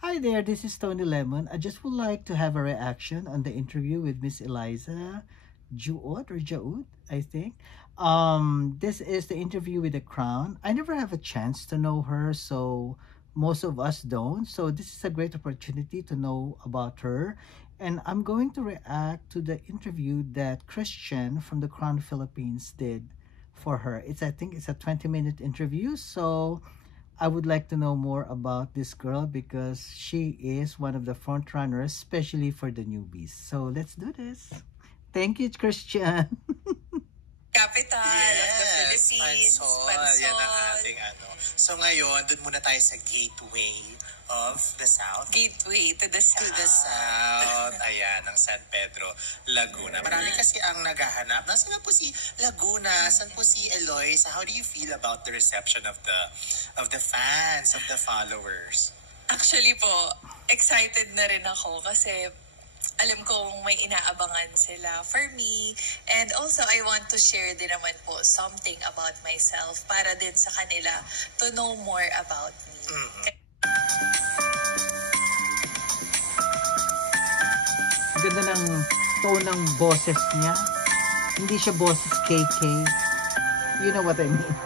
Hi there, this is Tony Lemon. I just would like to have a reaction on the interview with Miss Eliza Juot or Jaud, I think. This is the interview with the Crown. I never have a chance to know her, so most of us don't. So this is a great opportunity to know about her. And I'm going to react to the interview that Christian from the Crown Philippines did for her. I think it's a 20-minute interview, so I would like to know more about this girl because she is one of the front runners, especially for the newbies. So let's do this. Thank you, Christian. Capital of the Yes, Philippines. Pansol. Yan ang ating ano. So ngayon, dun muna tayo sa gateway of the South. Gateway to the To south. the South. Ayan, ng San Pedro, Laguna. Marami kasi ang naghahanap. Nasaan na po si Laguna? Saan po si Eloisa? How do you feel about the reception of the fans, of the followers? Actually po, excited na rin ako kasi alam kong may inaabangan sila for me. And also, I want to share din naman po something about myself para din sa kanila to know more about me. Ganda ng tone ng boses niya. Hindi siya boses KK. You know what I mean?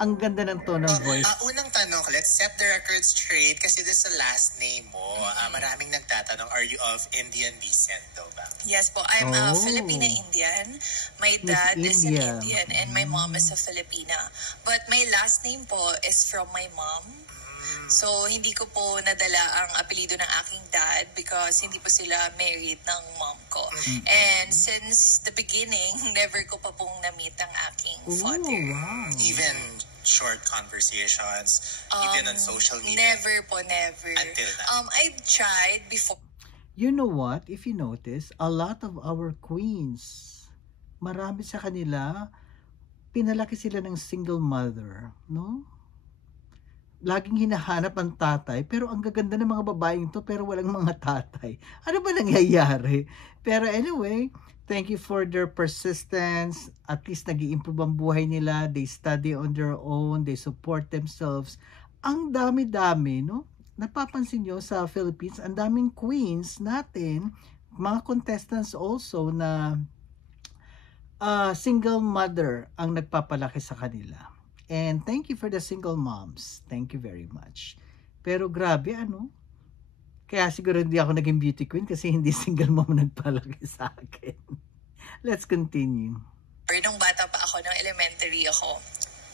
Ang ganda ng tone ng voice. Unang tanong, let's set the record straight kasi this is the last name mo. Maraming nagtatanong, are you of Indian descent daw ba? Yes po, I'm a Filipina-Indian. My dad is an India. Indian and my mom is a Filipina. But my last name po is from my mom. So, hindi ko po nadala ang apelido ng aking dad because hindi po sila married ng mom ko. And since the beginning, never ko pa pong na-meet ang aking father. Wow. Even short conversations, even on social media? Never po, never. Until now? I've tried before. You know what? If you notice, a lot of our queens, marami sa kanila, pinalaki sila ng single mother, no? Laging hinahanap ang tatay, pero ang gaganda ng mga babaeng to, pero walang mga tatay. Ano ba nangyayari? Pero anyway, thank you for their persistence. At least nag-i-improve ang buhay nila. They study on their own. They support themselves. Ang dami-dami, no? Napapansin nyo sa Philippines, ang daming queens natin, mga contestants also na single mother ang nagpapalaki sa kanila. And thank you for the single moms. Thank you very much. Pero grabe, ano? Kaya siguro hindi ako naging beauty queen kasi hindi single mom nagpalaki sa akin. Let's continue. Nung bata pa ako, nung elementary ako.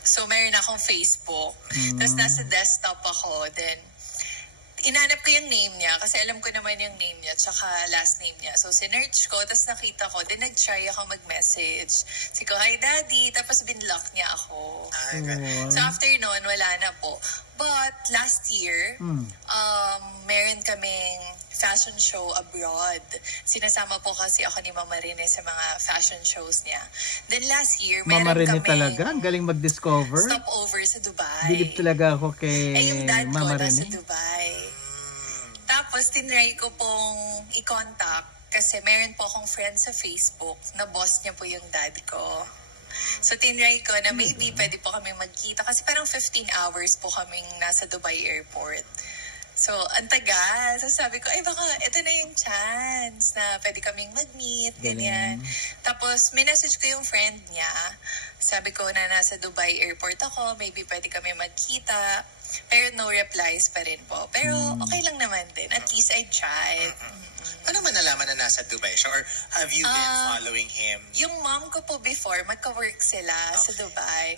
So, meron akong Facebook. Tapos nasa desktop ako. Then, inanap ko yung name niya kasi alam ko naman yung name niya tsaka last name niya. So, sinearch ko, tapos nakita ko, then nag-try ako mag-message. Sabi ko, hi daddy, tapos binlock niya ako. So, after noon, wala na po. But, last year, meron kaming fashion show abroad. Sinasama po kasi ako ni Mama Rene sa mga fashion shows niya. Then, last year, meron Mama Rene kaming talaga, ang galing mag-discover. stopover sa Dubai. Bilib talaga ako kay yung dad ko Mama nasa Rene. Dubai. Tapos, tinry ko pong i-contact kasi meron po akong friend sa Facebook na boss niya po yung dad ko. So, tinry ko na maybe pwede po kami magkita kasi parang 15 hours po kaming nasa Dubai airport. So, ang tagal. So, sabi ko, ay baka ito na yung chance na pwede kaming mag-meet, ganyan. Tapos, minessage ko yung friend niya. Sabi ko na nasa Dubai airport ako, maybe pwede kami magkita. Pero no replies pa rin po. Pero okay lang naman din. At least I tried. Ano man nalaman na nasa Dubai siya? Or have you been following him? Yung mom ko po before, magka-work sila sa Dubai.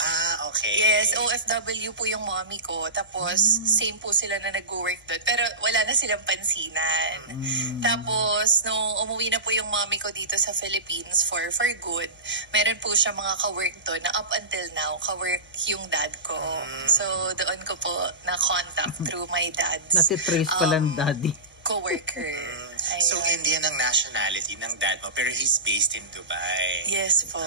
Okay. Yes, OFW po yung mommy ko. Tapos, same po sila na nag-work doon. Pero wala na silang pansinan. Tapos, nung umuwi na po yung mommy ko dito sa Philippines for good, meron po siya mga ka-work doon na up until now, ka-work yung dad ko. So, doon ko po na-contact through my dad's Nati-trace pala ng daddy. co-worker. So, Indian ang nationality ng dad mo, pero he's based in Dubai. Yes po.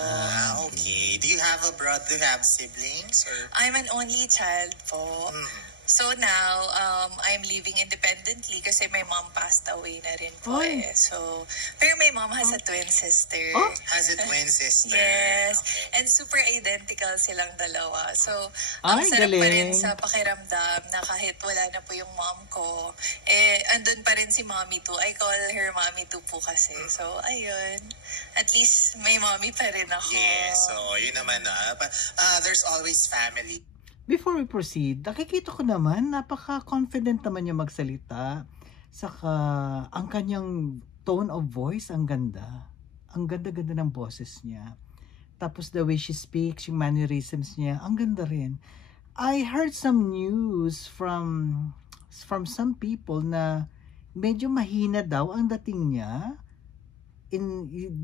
Okay. Do you have a brother? Do you have siblings? Or? I'm an only child po. So now, I'm living independently kasi my mom passed away na rin po Ay. So, pero my mom has a twin sister. Oh? Has a twin sister. Yes. Okay. And super identical silang dalawa. So, ang Ay, sarap pa rin galing. sa pakiramdam na kahit wala na po yung mom ko, andun pa rin si mommy too. I call her mommy too po kasi. So, ayun. At least may mommy pa rin ako. Yes, so yun naman there's always family. Before we proceed, nakikita ko naman, napaka-confident naman niya magsalita. Saka, ang kanyang tone of voice, ang ganda. Ang ganda-ganda ng boses niya. Tapos the way she speaks, yung mannerisms niya, ang ganda rin. I heard some news from some people na medyo mahina daw ang dating niya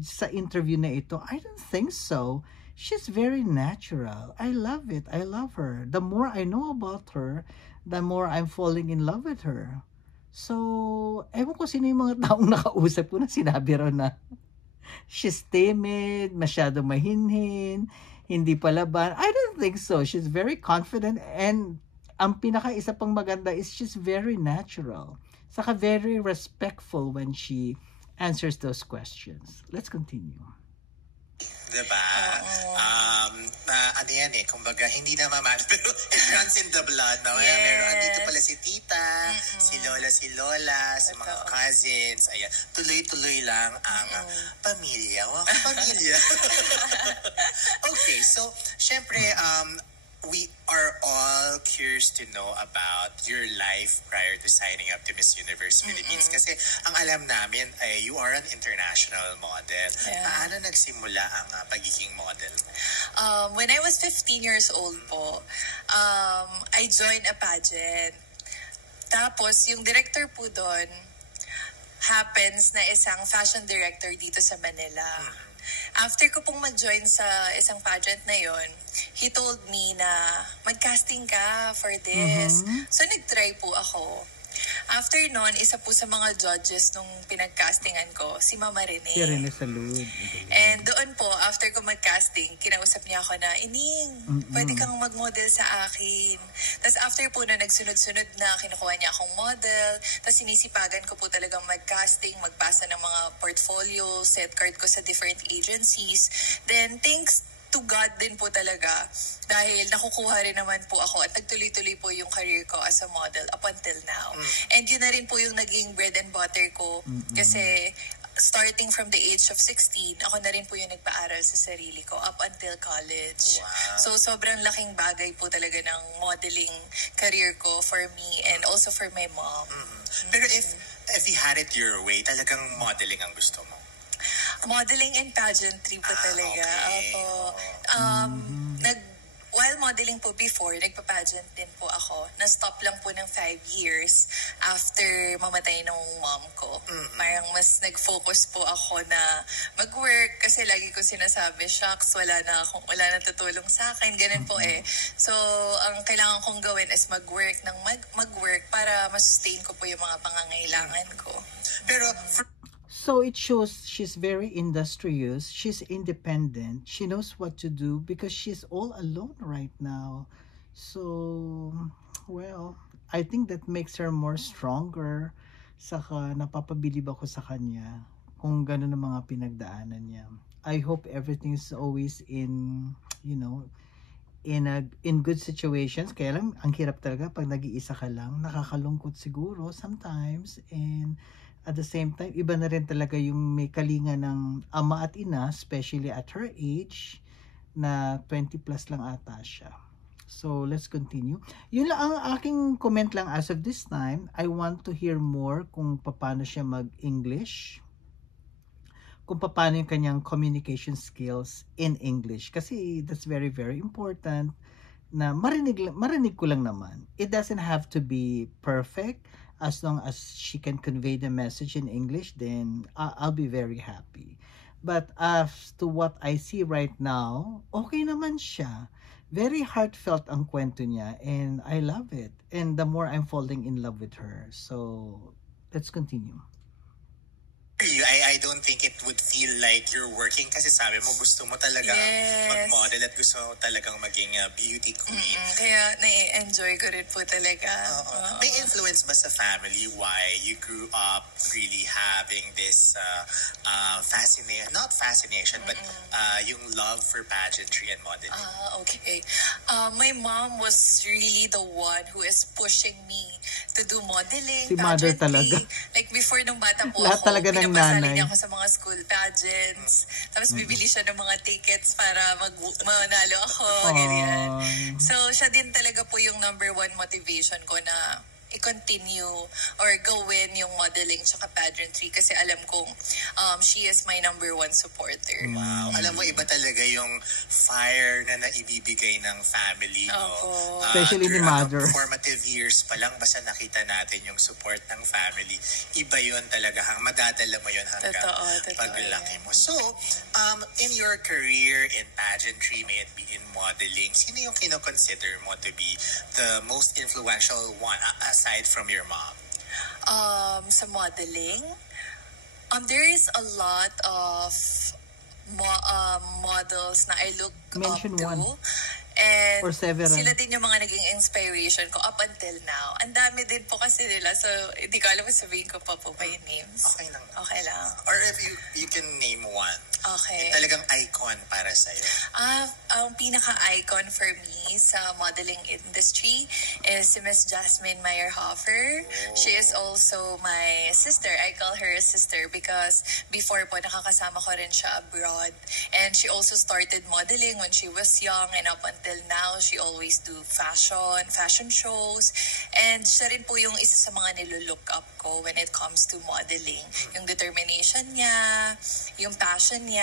sa interview na ito. I don't think so. She's very natural. I love it. I love her. The more I know about her, the more I'm falling in love with her. So, ewan ko sino yung mga taong nakausap ko na sinabi raw na she's timid, masyado mahinhin, hindi palaban. I don't think so. She's very confident, and ang pinaka-isa pang maganda is she's very natural. Saka very respectful when she answers those questions. Let's continue. Diba? Ano yan kumbaga, hindi na mamano, pero it runs in the blood. No? Yes. Meron, andito pala si tita, si lola, si mga cousins. Ayan, tuloy-tuloy lang ang pamilya. Wow, pamilya. Okay, so, syempre, we are all curious to know about your life prior to signing up to Miss Universe Philippines. Kasi ang alam namin ay you are an international model. Yeah. Paano nagsimula ang pagiging model? When I was 15 years old po, I joined a pageant. Tapos, yung director po doon, happens na isang fashion director dito sa Manila. After ko pong mag-join sa isang pageant na yon, he told me na mag-casting ka for this. So, nag-try po ako. After nun, isa po sa mga judges nung pinag-castingan ko, si Mama Rene. Si Rene Salud. And doon po, after ko mag-casting, kinausap niya ako na, Ining, pwede kang mag-model sa akin. Tapos after po na nagsunod-sunod na, kinukuha niya akong model. Tapos sinisipagan ko po talagang mag-casting, magbasa ng mga portfolio, set card ko sa different agencies. Then, thanks to God din po talaga dahil nakukuha rin naman po ako at nagtuloy-tuloy po yung career ko as a model up until now. And yun na rin po yung naging bread and butter ko kasi starting from the age of 16, ako na rin po yung nagpaaral sa sarili ko up until college. Wow. So sobrang laking bagay po talaga ng modeling career ko for me and also for my mom. Pero if you had it your way, talagang modeling ang gusto mo? Modeling and pageantry po talaga. Okay. Ako, while modeling po before, nagpa-pageant din po ako. Na-stop lang po ng 5 years after mamatay ng mom ko. Parang mas nag-focus po ako na mag-work kasi lagi ko sinasabi, shucks, wala na tutulong sa akin. Ganun po So, ang kailangan kong gawin is mag-work ng mag-work para ma-sustain ko po yung mga pangangailangan ko. Pero, So it shows she's very industrious, she's independent, she knows what to do because she's all alone right now. So, well, I think that makes her more stronger. Saka napapabilib ako sa kanya kung gano'n ang mga pinagdaanan niya. I hope everything is always in good situations. Kaya lang, ang hirap talaga pag nag-iisa ka lang. Nakakalungkot siguro sometimes. And at the same time, iba na rin talaga yung may kalinga ng ama at ina, especially at her age, na 20 plus lang ata siya. So, let's continue. Yun lang ang aking comment lang as of this time. I want to hear more kung paano siya mag-English. Kung paano yung kanyang communication skills in English. Kasi that's very, very important na marinig ko lang naman. It doesn't have to be perfect. As long as she can convey the message in English, then I'll be very happy. But as to what I see right now, okay naman siya. Very heartfelt ang kwento niya, and I love it. And the more I'm falling in love with her. So, let's continue. I don't think it would feel like you're working kasi sabi mo gusto mo talaga Yes. mag-model at gusto mo talagang maging beauty queen. Kaya nai-enjoy ko rin po talaga. Oo. May influence ba sa family why you grew up really having this fascination, but yung love for pageantry and modeling? Okay. My mom was really the one who is pushing me to do modeling, Si mother pageantry. talaga. Like before nung bata po Lahat ako, talaga ng pinapasali nanay. niya ako sa mga school pageants. Tapos bibili siya ng mga tickets para manalo ako, ganyan. So siya din talaga po yung number one motivation ko na i-continue or gawin yung modeling tsaka pageantry kasi alam kong she is my number one supporter. Wow. Alam mo, iba talaga yung fire na naibibigay ng family, no? Opo. Especially ni During mother. formative years pa lang, basta nakita natin yung support ng family, iba yun talaga. Madadala mo yun hanggang Totoo paglaki yan. mo. So, in your career in pageantry, may it be in modeling, sino yung kino-consider mo to be the most influential one aside from your mom? Sa modeling, there is a lot of models na I look Mention up to. one. And Or several. sila din yung mga naging inspiration ko up until now. Ang dami din po kasi nila. So, hindi ko alam kung sabihin ko pa po ba yung names. Okay lang. Okay lang. Or if you can name one. Okay. Yung talagang icon para sa'yo. Ang pinaka-icon for me sa modeling industry is si Miss Jasmine Meyerhofer. She is also my sister. I call her a sister because before po nakakasama ko rin siya abroad. And she also started modeling when she was young, and up until now, she always do fashion shows. And siya rin po yung isa sa mga nilulook up ko when it comes to modeling. Yung determination niya, yung passion niya,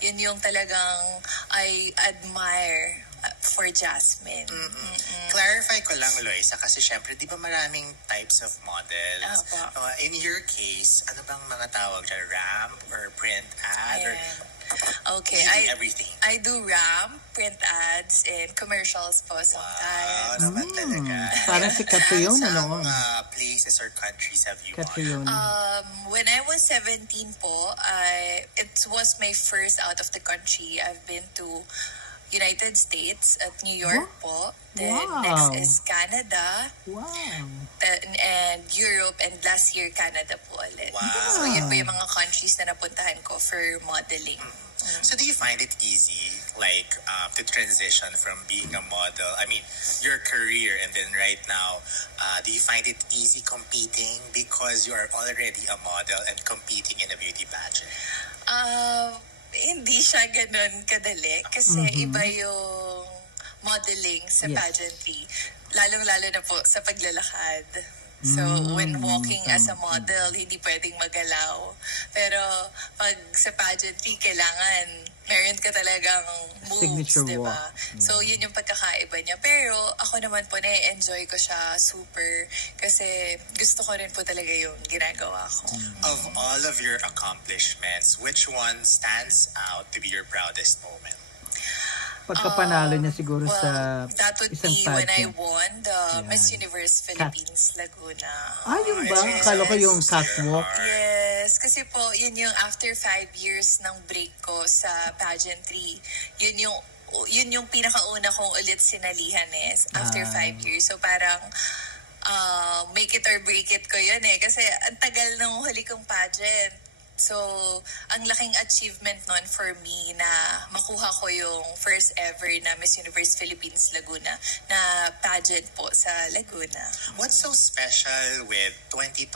yun yung talagang I admire for Jasmine. Clarify ko lang, Loisa, kasi syempre, di ba maraming types of models? Opo. In your case, ano bang mga tawag dyan? Ramp or print ad? Or Okay, you do everything? I do ramp, print ads, and commercials po Wow, sometimes. naman talaga. Parang si Catriona, Saang no? places or countries have you Catriona. When I was 17 po, it was my first out of the country. I've been to United States at New York po. Then Wow. next is Canada. Wow. And Europe, and last year Canada po ulit. Wow. So yun po yung mga countries na napuntahan ko for modeling. So do you find it easy, like, to transition from being a model? I mean, your career and then right now, do you find it easy competing because you are already a model and competing in a beauty pageant? Hindi siya ganun kadali kasi iba yung modeling sa Yes. pageantry. Lalong-lalo na po sa paglalakad. So, when walking as a model, hindi pwedeng magalaw. Pero, pag sa pageantry, kailangan meron ka talagang moves, Signature diba? walk. So, yun yung pagkakaiba niya. Pero, ako naman po, na-enjoy ko siya super kasi gusto ko rin po talaga yung ginagawa ko. Of all of your accomplishments, which one stands out to be your proudest moment? Pagkapanalo niya siguro sa That would isang be when I pageant. won the Miss Universe Philippines Laguna. Yun ba? Akala ko yung catwalk. Yes, kasi po, yun yung after 5 years ng break ko sa pageantry, yun yung pinakauna kong ulit sinalihan after 5 years. So parang make it or break it ko yun kasi ang tagal nung huli kong pageant. So, ang laking achievement nun for me na makuha ko yung first ever na Miss Universe Philippines Laguna na pageant po sa Laguna. What's so special with 2025,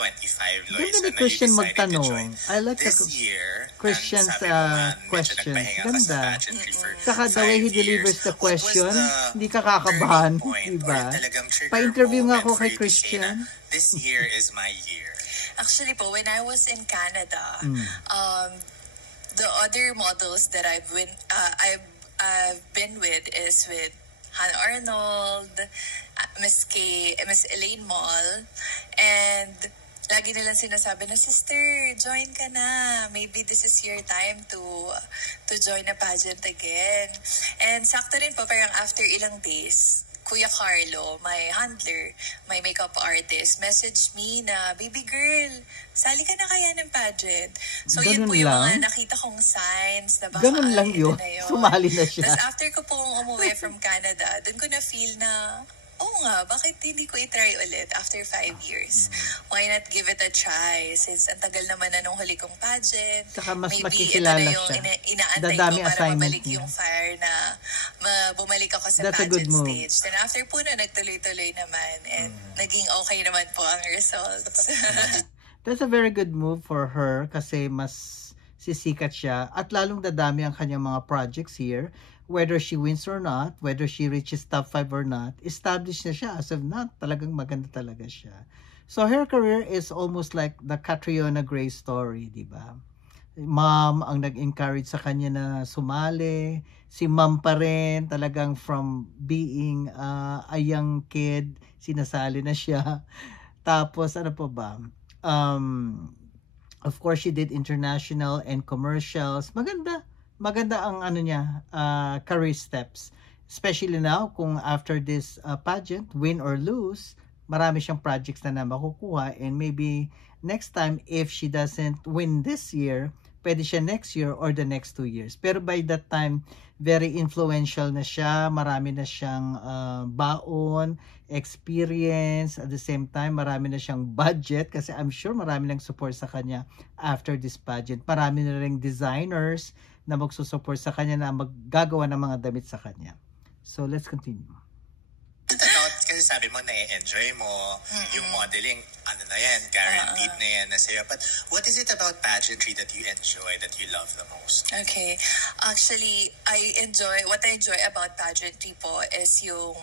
Loisa, Ganda ni na you Christian decided to magtanong. join I like this the year? Christian's, and sabi mo nga, medyo question. nagpahinga ka sa Ganda. pageantry for Saka the way he 5 years. delivers the What was question, the hindi ka kakabahan, turning point diba? or talagang trigger Pa-interview nga moment ako for kay you to say na, Christian. this year is my year? Actually po, when I was in Canada, the other models that I've been with is with Hannah Arnold, Miss Elaine Mall, and lagi nilang sinasabi na, sister, join ka na. Maybe this is your time to join a pageant again. And sakto rin po, parang after ilang days, Kuya Carlo, my handler, my makeup artist, messaged me na, baby girl, sali ka na kaya ng pageant? So yun Ganun po yung lang? mga nakita kong signs na baka Ganun lang ito yun. na yun. Sumali na siya. Tapos after ko pong umuwi from Canada, dun ko na feel na, oo nga, bakit hindi ko i-try ulit after 5 years? Why not give it a try? Since ang tagal naman na nung huli kong pageant. Saka mas Maybe makikilala ito na yung siya. inaantay ko Dadami para assignment mabalik niya. yung fire na bumalik ako sa That's a good pageant move. stage. Then after po na, nagtuloy-tuloy naman. And naging okay naman po ang results. That's a very good move for her kasi mas sisikat siya at lalong dadami ang kanyang mga projects here. Whether she wins or not, whether she reaches top 5 or not, established na siya. As of now, talagang maganda talaga siya. So her career is almost like the Catriona Gray story, di ba? Mom ang nag-encourage sa kanya na sumali. Si mom pa rin, talagang from being a young kid, sinasali na siya. Tapos, ano pa ba? Of course, she did international and commercials. Maganda ang ano niya, career steps. Especially now, kung after this pageant, win or lose, marami siyang projects na makukuha. And maybe next time, if she doesn't win this year, pwede siya next year or the next 2 years. Pero by that time, very influential na siya. Marami na siyang baon, experience. At the same time, marami na siyang budget kasi I'm sure marami nang support sa kanya after this pageant. Marami na ring designers na magsusupport sa kanya na maggagawa ng mga damit sa kanya. So, let's continue. Kasi sabi mo, na-enjoy mo yung modeling, ano na yan, guaranteed na yan na sa'yo. But what is it about pageantry that you enjoy, that you love the most? Okay. Actually, what I enjoy about pageantry po is yung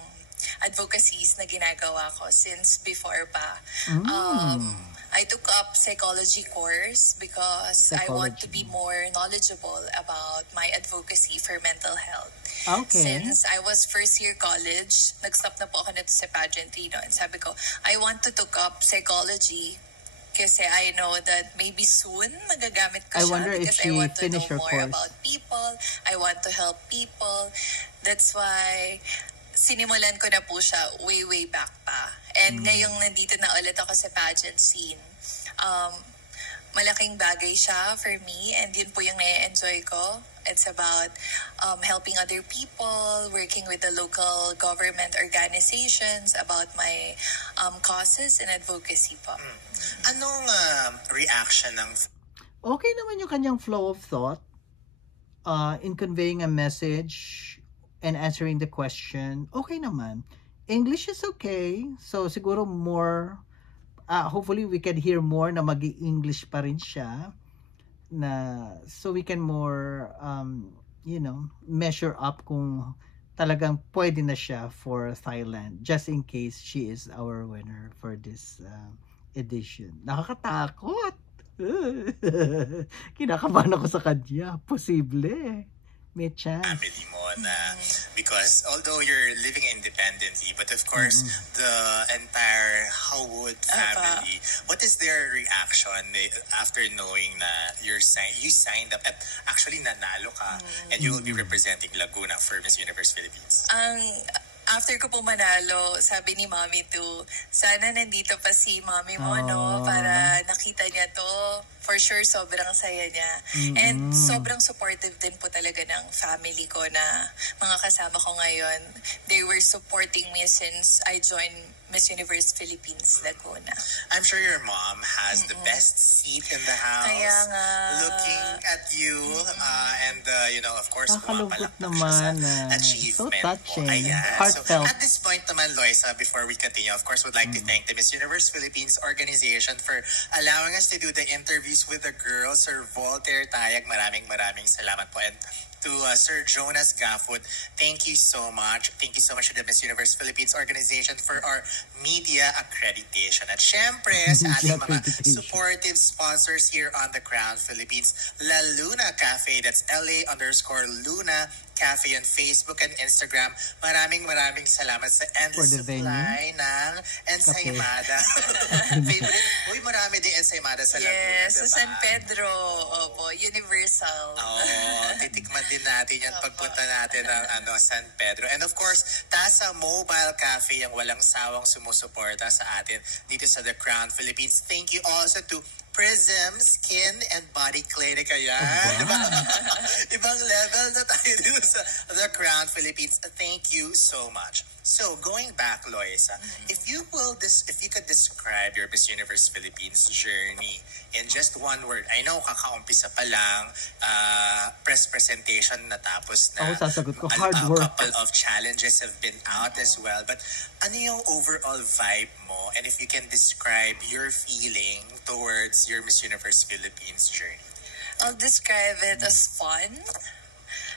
advocacies na ginagawa ko since before pa. I took up psychology course because I want to be more knowledgeable about my advocacy for mental health. Okay. Since I was first year college, nag-stop na po ako nito sa pageantry. No? And sabi ko, I want to took up psychology kasi I know that maybe soon magagamit ko I siya wonder if because she I want to know finished her more course. about people. I want to help people. That's why sinimulan ko na po siya way back pa. And ngayong nandito na ulit ako sa pageant scene, malaking bagay siya for me and yun po yung na-enjoy ko. It's about helping other people, working with the local government organizations about my causes and advocacy po. Anong reaction ng... Okay naman yung kanyang flow of thought in conveying a message and answering the question. Okay naman. English is okay. So, siguro more... hopefully, we can hear more na mag-i-English pa rin siya. So we can more, measure up kung talagang pwede na siya for Thailand. Just in case she is our winner for this edition. Nakakatakot! Kinakabahan ako sa kanya. Posible. May chance. Family mo na, because although you're living independently, but of course, the entire Howwood family, what is their reaction after knowing na you signed up at actually nanalo ka and you will be representing Laguna for Miss Universe Philippines? After ko po manalo, sabi ni Mommy too, sana nandito pa si Mommy mo, no? Para nakita niya to. For sure, sobrang saya niya. And sobrang supportive din po talaga ng family ko na mga kasama ko ngayon. They were supporting me since I joined Miss Universe Philippines Laguna. I'm sure your mom has the best seat in the house. Kaya nga. Looking at you. And, of course, Nakakalungkot pumapalakpak naman. siya sa achievement So touching. mo. Ayan. Heartfelt. So, at this point naman, Loisa, before we continue, of course, would like to thank the Miss Universe Philippines organization for allowing us to do the interviews with the girls. Sir Voltaire Tayag, maraming salamat po. And to Sir Jonas Gafford, thank you so much. Thank you so much to the Miss Universe Philippines organization for our media accreditation. At syempre, sa ating mga supportive sponsors here on The Crown Philippines, La Luna Cafe, that's LA_Luna Cafe on Facebook and Instagram. Maraming salamat sa endless For the venue. supply ng ensaymada. Favorite. Uy, marami din ensaymada sa Laguna, Yes, diba? sa San Pedro. Opo, Universal. Oo, titikman din natin yan pagpunta natin ng San Pedro. And of course, Tasa Mobile Cafe ang walang sawang sumusuporta sa atin dito sa The Crown Philippines. Thank you also to Prism Skin and Body Clinic. Ayan. Diba? Ibang level na tayo dito sa The Crown Philippines. Thank you so much. So, going back, Loisa, if you could describe your Miss Universe Philippines journey in just one word. I know, kakaumpisa pa lang, press presentation natapos na. Ako sasagot ko, A hard work. couple of challenges have been out as well. But ano yung overall vibe mo? And if you can describe your feeling towards your Miss Universe Philippines journey. I'll describe it as fun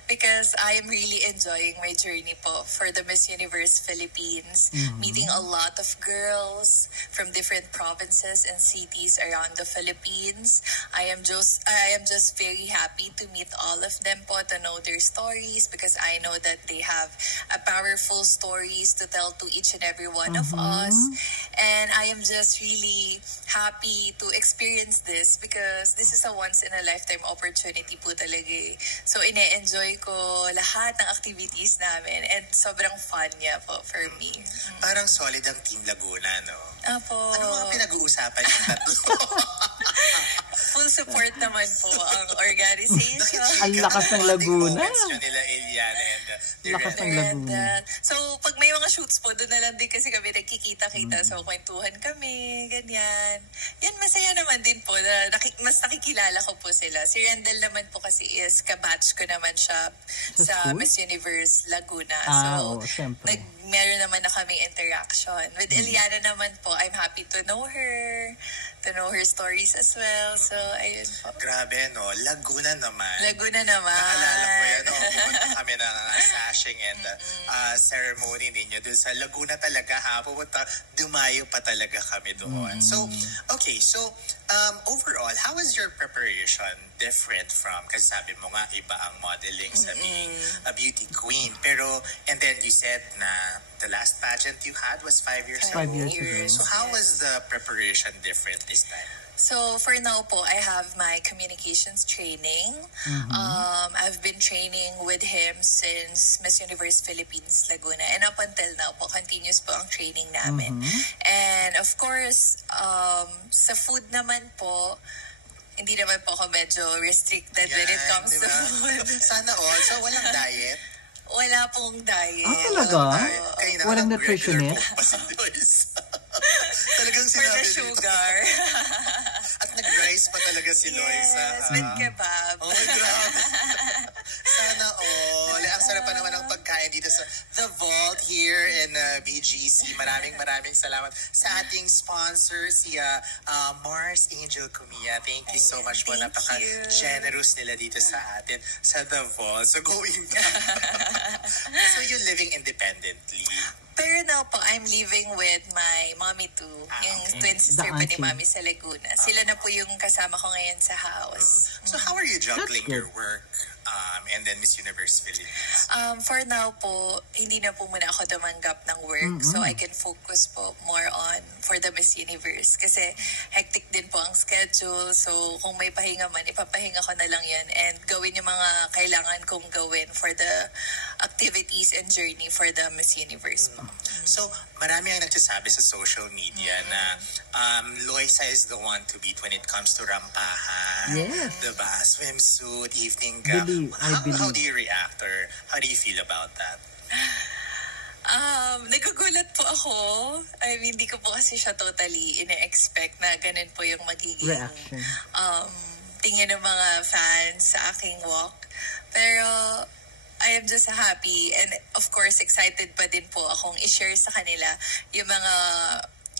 because I am really enjoying my journey po for the Miss Universe Philippines, meeting a lot of girls from different provinces and cities around the Philippines. I am just very happy to meet all of them po, to know their stories, because I know that they have a powerful stories to tell to each and every one of us. And I am just really happy to experience this because this is a once in a lifetime opportunity po talaga eh. So ine-enjoy ko lahat ng activities namin and sobrang fun niya po for me. Parang solid ang Team Laguna, no? Apo. Ano ang pinag-uusapan yung tatlo? Full support naman po ang organization. Ang lakas ng Laguna. Moments yun nila, Eliana and Lakas ng And, Laguna. so, pag may mga shoots po, doon na lang din kasi kami nagkikita-kita. So, kwentuhan kami, ganyan. Yan, masaya naman din po. Na, mas nakikilala ko po sila. Si Rendell naman po kasi is kabatch ko naman siya Sa sa school? Miss Universe Laguna. Oo, syempre. Meron naman na kaming interaction. With Eliana naman po, I'm happy to know her stories as well. So, ayun po. Grabe, no? Laguna naman. Laguna naman. Naalala ko yan, no? Pumunta kami ng sashing and ceremony ninyo. Doon sa Laguna talaga, ha? Pumunta, dumayo pa talaga kami doon. So, okay. So, overall, how was your preparation different from, kasi sabi mo nga, iba ang modeling sa being a beauty queen. Pero, and then you said na the last pageant you had was 5 years ago. 5 years ago. So, how was the preparation different this time? So for now po, I have my communications training. I've been training with him since Miss Universe Philippines Laguna, and up until now po, continuous po ang training namin. And of course, sa food naman po, hindi naman po ako medyo restricted when it comes to food. Sana all. So, walang diet? Wala pong diet. Talaga? Kayo na Walang ng regular nutritionist? po pa si Lois. Talagang For the sinabi dito. sugar. At nag-rice pa talaga si Lois. Yes, with kebab. Oh, grabe. Sana all. Ang sarap pa naman ng pagkain dito sa The Vault here in BGC. Maraming salamat sa ating sponsor, si Mars Angel Kumia. Thank you so much po. Thank Napaka-generous nila dito sa atin sa The Vault. So going back. So you're living independently. Pero now po, I'm living with my mommy too. Yung twin sister po ni auntie. Mami sa Laguna. Sila na po yung kasama ko ngayon sa house. So how are you juggling That's good. your work and then Miss Universe Philippines? For now po, hindi na po muna ako tumanggap ng work. So I can focus po more on for the Miss Universe. Kasi hectic din po ang schedule. So kung may pahinga man, ipapahinga ko na lang yun. And gawin yung mga kailangan kong gawin for the activities and journey for the Miss Universe po. So, marami ang nagsasabi sa social media na Loisa is the one to beat when it comes to rampahan. Yes. Diba? Swimsuit, evening Believe, gown. I believe. How do you react or how do you feel about that? Nagugulat po ako. I mean, hindi ko po kasi siya totally ine-expect na ganun po yung magiging Reaction. tingin ng mga fans sa aking walk. Pero I am just happy and of course excited pa din po akong i-share sa kanila yung mga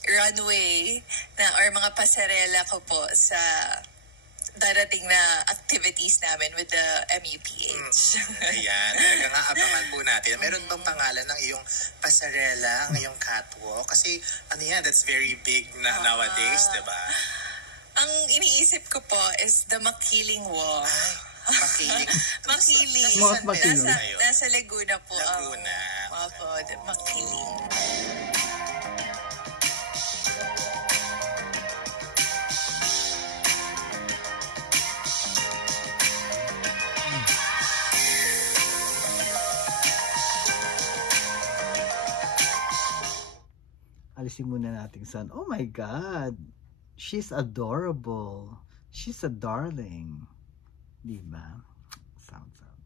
runway na or mga pasarela ko po sa darating na activities namin with the MUPH. Ayan, talaga nga abangan po natin. Meron bang pangalan ng iyong pasarela, ng iyong catwalk? Kasi ano yan, that's very big na nowadays, diba? Ang iniisip ko po is the Makiling Walk. Makiling. Makiling. Mga Makiling. Nasa Laguna po. Laguna. Opo, Makiling. Alisin muna natin son. Oh my God. She's adorable. She's a darling. Diba? Sounds out.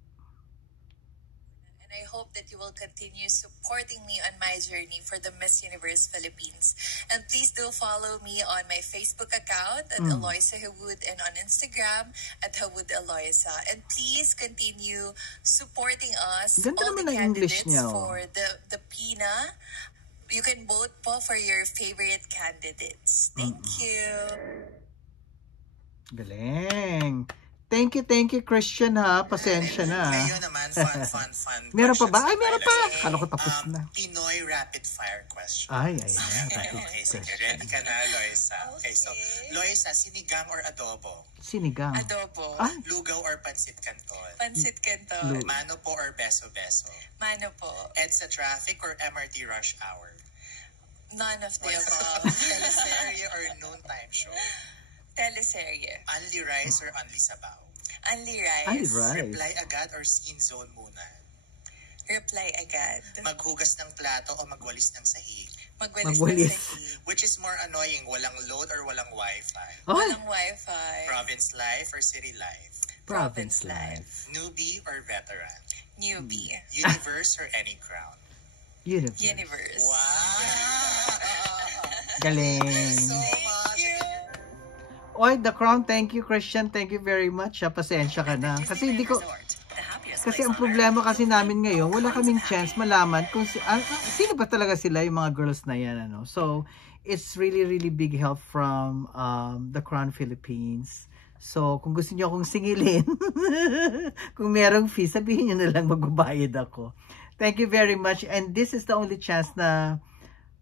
And I hope that you will continue supporting me on my journey for the Miss Universe Philippines. And please do follow me on my Facebook account at Eloisa Hawud and on Instagram at Hawud Eloisa. And please continue supporting us, Ganda all the naman ang English candidates niya, oh. for the PINA. You can vote po for your favorite candidates. Thank you. Galing. Thank you, Christian ha. Pasensya na. Ngayon naman, fun. Meron pa ba? questions Ay, meron na pa. tayo. Kala ko tapos na. Pinoy rapid fire question. Ay. Okay, sige. Ready ka na, Loisa? Okay, so, Loisa, sinigang or adobo? Sinigang. Adobo. Ah, Lugaw or pansit canton? Pansit canton. Mano po or beso-beso? Mano po. EDSA traffic or MRT rush hour? None of the above. Teleserye or noontime show? Teleserye. Only rice or only sabaw? Only rice. Only rice. Reply agad or scene zone muna? Reply agad. Maghugas ng plato o magwalis ng sahig? Magwalis Magwalis. na sahig. Which is more annoying, walang load or walang wifi? Ay, Walang wifi. Province life or city life? province life. Newbie or veteran? Newbie. Universe or any crown? Universe. Universe. Wow! Galing. So much. Oy, The Crown, thank you, Christian. Thank you very much. Pasensya ka na. Kasi hindi ko... Kasi ang problema kasi namin ngayon, wala kaming chance malaman kung sino ba talaga sila, yung mga girls na yan. Ano? So, it's really big help from The Crown Philippines. So, kung gusto niyo akong singilin, kung merong fee, sabihin niyo na lang, magbabayad ako. Thank you very much. And this is the only chance na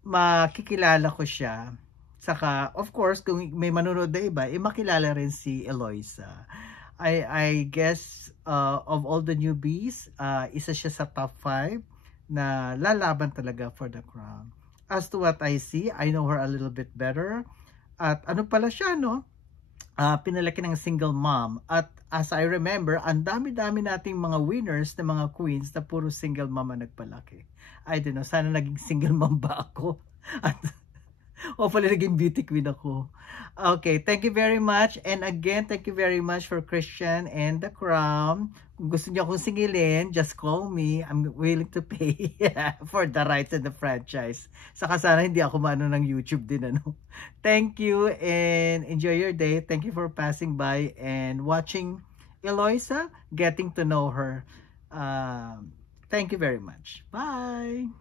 makikilala ko siya. Saka, of course, kung may manonood na iba, makilala rin si Eloisa. I guess, of all the newbies, isa siya sa top 5 na lalaban talaga for the crown. As to what I see, I know her a little bit better. At ano pala siya, no? Pinalaki ng single mom. At as I remember, ang dami-dami nating mga winners na mga queens na puro single mom ang nagpalaki. I don't know, sana naging single mom ba ako? At hopefully naging beauty queen ako. Okay, thank you very much. And again, thank you very much for Christian and The Crown. Kung gusto niyo akong singilin, just call me. I'm willing to pay for the rights and the franchise. Saka sana hindi ako maano ng YouTube din. Ano? Thank you and enjoy your day. Thank you for passing by and watching Eloisa, getting to know her. Thank you very much. Bye!